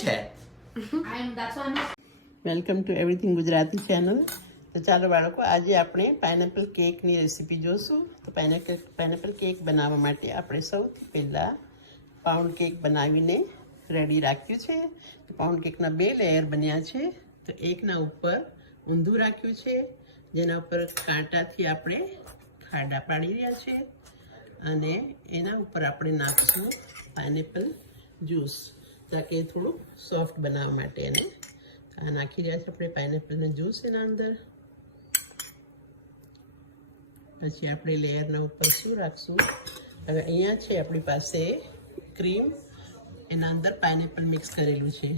છે. Welcome to everything Gujarati channel. તો ચાલો બાળકો, આજે આપણે પાઇનેપલ કેકની રેસીપી જોશું. તો પાઇનેપલ કેક બનાવવા માટે આપણે સૌથી પહેલાં પાઉન્ડ કેક બનાવીને રેડી રાખ્યું છે. તો પાઉન્ડ કેકના 2 લેયર બન્યા છે. તો એકના ઉપર ઊંધું રાખ્યું છે, જેના ઉપર કાંટાથી આપણે ખાડા પાડી રહ્યા છે, અને એના ઉપર આપણે નાખશું પાઇનેપલ જ્યુસ, તાકે થોડું સોફ્ટ બનાવવા માટે. એને આ નાખી રહ્યા છે આપણે પાઇનેપલનું જ્યુસ એના અંદર. પછી આપણે લેયરના ઉપર શું રાખશું? હવે અહીંયા છે આપણી પાસે ક્રીમ, એના અંદર પાઇનેપલ મિક્સ કરેલું છે.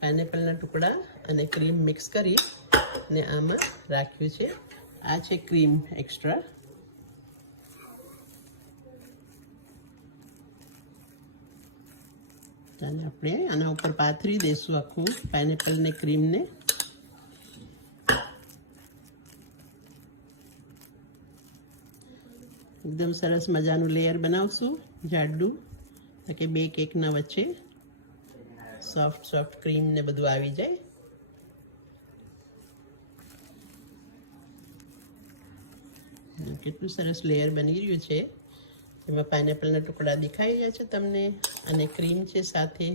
પાઇનેપલના ટુકડા અને ક્રીમ મિક્સ કરી ને આમાં રાખ્યું છે. આ છે ક્રીમ એક્સ્ટ્રા. અને આપણે આના ઉપર પાથરી દઈશું આખું પાઇનેપલ ને ક્રીમને. એકદમ સરસ મજાનું લેયર બનાવશું, જાડું, તાકે 2 કેકના વચ્ચે સોફ્ટ ક્રીમ ને બધું આવી જાય. કેટલું સરસ લેયર બની રહ્યું છે. એમાં પાઇનેપલના ટુકડા દેખાઈ રહ્યા છે તમને, અને ક્રીમ છે સાથે.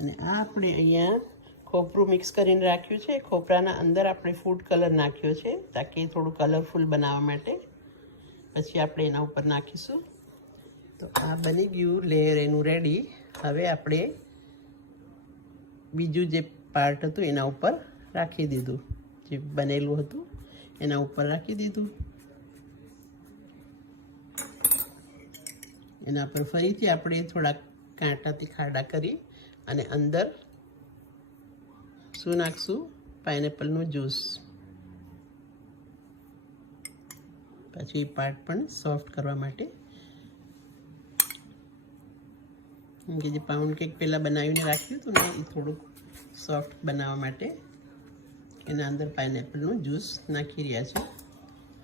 અને આ આપણે અહીંયા ખોપરું મિક્સ કરીને રાખ્યું છે. ખોપરાના અંદર આપણે ફૂડ કલર નાખ્યો છે, તાકે થોડું કલરફુલ બનાવવા માટે. પછી આપણે એના ઉપર નાખીશું. તો આ બની ગયું લેયર એનું રેડી. હવે આપણે બીજું જે પાર્ટ હતું એના ઉપર રાખી દીધું, જે બનેલું હતું એના ઉપર રાખી દીધું. એના પર ફરીથી આપણે થોડાક કાંટાથી ખાડા કરી અને અંદર શું નાખશું? પાઇનેપલનું જ્યુસ. પછી પાર્ટ પણ સોફ્ટ કરવા માટે, કે જે પાઉન્ડ કેક પહેલાં બનાવીને રાખ્યું હતું ને, એ થોડુંક સોફ્ટ બનાવવા માટે એના અંદર પાઇનેપલનું જ્યુસ નાખી રહ્યા છે.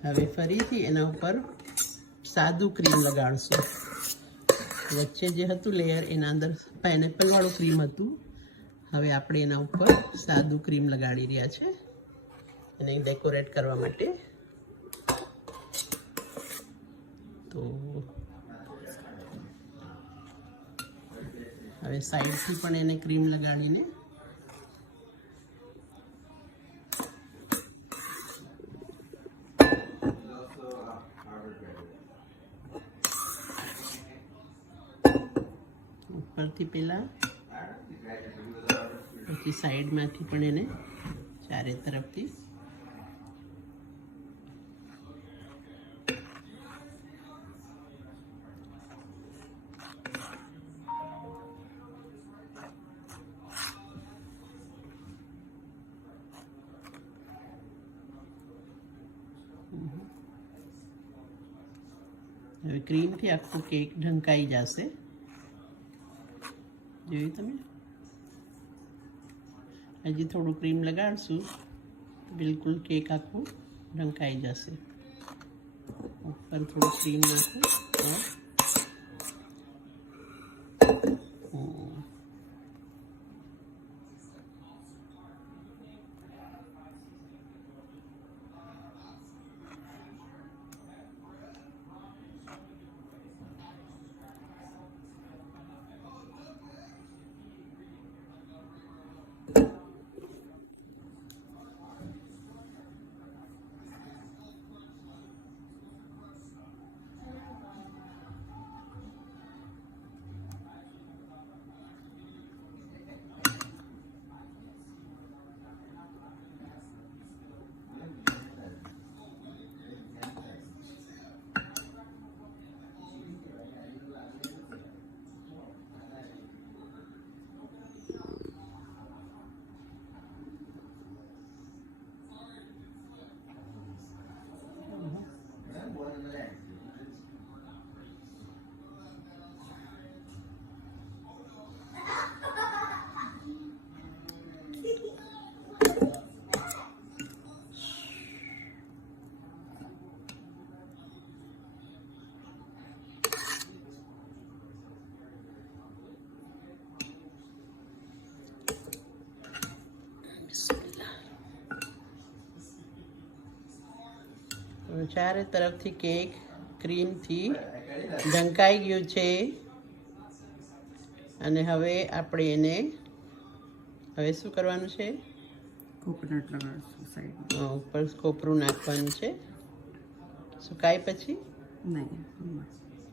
હવે ફરીથી એના ઉપર સાદું ક્રીમ લગાડશું. વચ્ચે જે હતું લેયર, એના અંદર પાઇનેપલવાળું ક્રીમ હતું. હવે આપણે એના ઉપર સાદું ક્રીમ લગાડી રહ્યા છે, એને ડેકોરેટ કરવા માટે. તો હવે સાઈડથી પણ એને ક્રીમ લગાડીને ઉપરથી પહેલાં, પછી સાઈડમાંથી પણ એને ચારે તરફથી હવે ક્રીમથી આખું કેક ઢંકાઈ જશે. જોયું તમે? હજી થોડું ક્રીમ લગાડશું, બિલકુલ કેક આખું ઢંકાઈ જશે. ઉપર થોડું ક્રીમ નાખું તો ચારે તરફથી કેક ક્રીમથી ઢંકાઈ ગયું છે અને હવે આપણે એને હવે શું કરવાનું છે? કોકોનટ લગાડશું સાઈડ. ઉપર કોપરું નાખવાનું છે. સુકાય પછી? નહીં,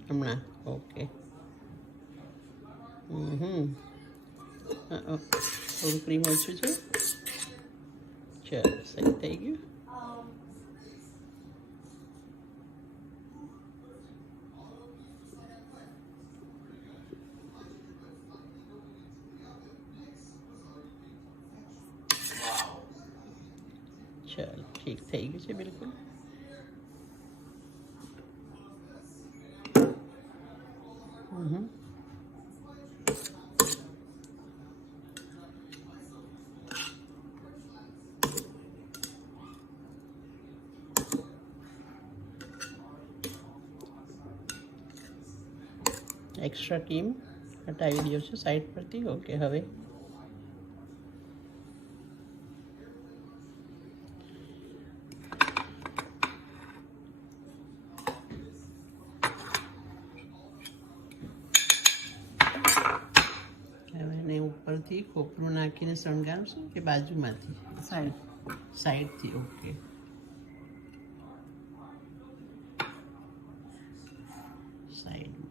હમણાં. ઓકે. થોડું ક્રીમ ઓછું છે. ચાલો, સહી થઈ ગયું. ચાલો, ઠીક થઈ ગયું છે બિલકુલ. એક્સ્ટ્રા ક્રીમ હટાવી દો છો સાઈડ પરથી. ઓકે. હવે એને ઉપરથી ખોપરું નાખીને શણગારશું કે બાજુમાંથી? સાઈડથી. ઓકે. સાઈડમાં.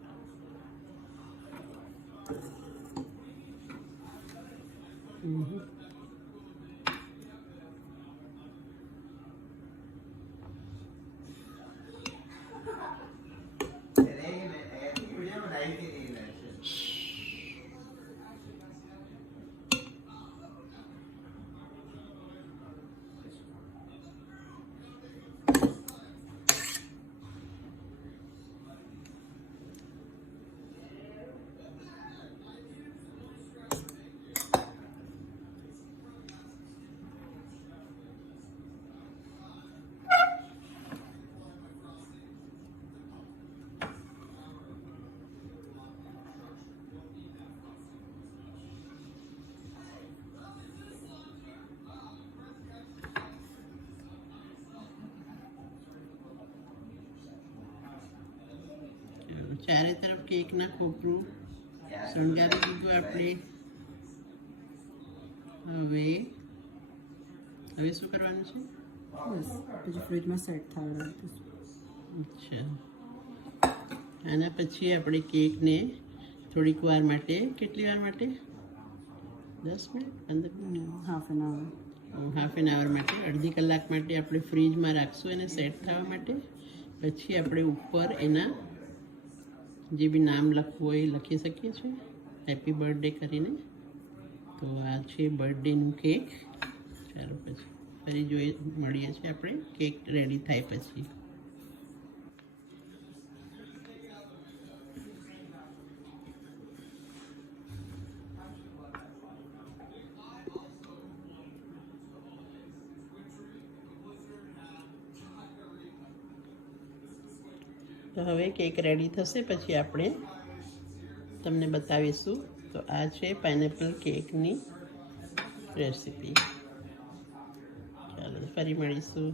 ચારે તરફ કેકના ખોપરું શણગારી દીધું આપણે. હવે શું કરવાનું છે? બસ પછી ફ્રીજમાં સેટ થવા. અચ્છા. આના પછી આપણે કેકને થોડીક વાર માટે, કેટલી વાર માટે? 10 મિનિટ, 15 મિનિટ, હાફ એન આવર માટે, અડધી કલાક માટે આપણે ફ્રીજમાં રાખશું એને સેટ થવા માટે. પછી આપણે ઉપર એના જે બી નામ લખવું હોય એ લખી શકીએ છીએ, હેપી બર્થડે કરીને. તો આ છે બર્થડેનું કેક. ચાલો પછી ફરી મળીએ છીએ આપણે કેક રેડી થાય પછી. તો હવે કેક રેડી થશે પછી આપણે તમને બતાવીશું. તો આ છે પાઇનેપલ કેકની રેસીપી. ચાલો ફરી મળીશું.